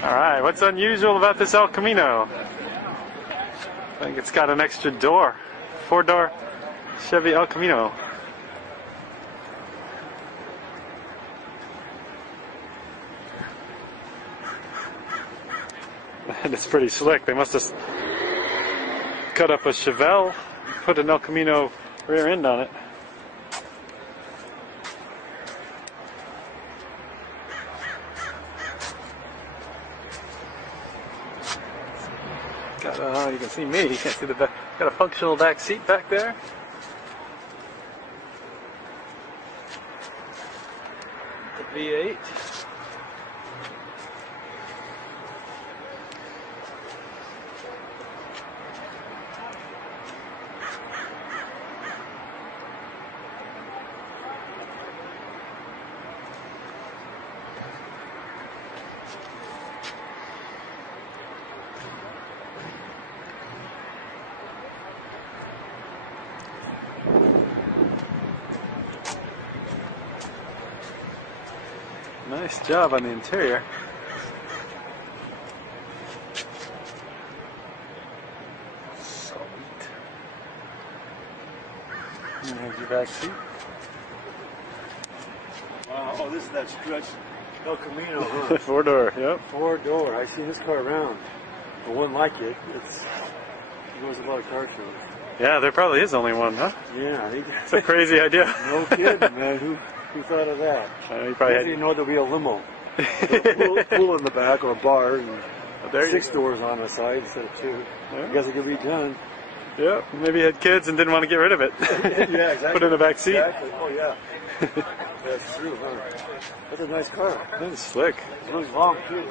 Alright, what's unusual about this El Camino? I think it's got an extra door. 4-door Chevy El Camino. And it's pretty slick. They must have cut up a Chevelle, put an El Camino rear end on it. Got you can see me. You can't see the back. Got a functional back seat back there. The V8. Nice job on the interior. Sweet. And there's your back seat. Wow, oh, this is that stretch El Camino, huh? 4-door, yep. 4-door. I've seen this car around, but one like it. It goes to a lot of car shows. Yeah, there probably is only one, huh? Yeah, I think It's a crazy idea. no kidding, man. Who thought of that? You probably I didn't know there'd be a limo. Pool in the back or a bar, and there 6 doors on the side instead of 2. Yeah. I guess it could be done. Yeah, maybe he had kids and didn't want to get rid of it. Yeah, exactly. Put it in the back seat. Exactly. Oh, yeah. That's true, huh? That's a nice car. That's slick. It's really long, too.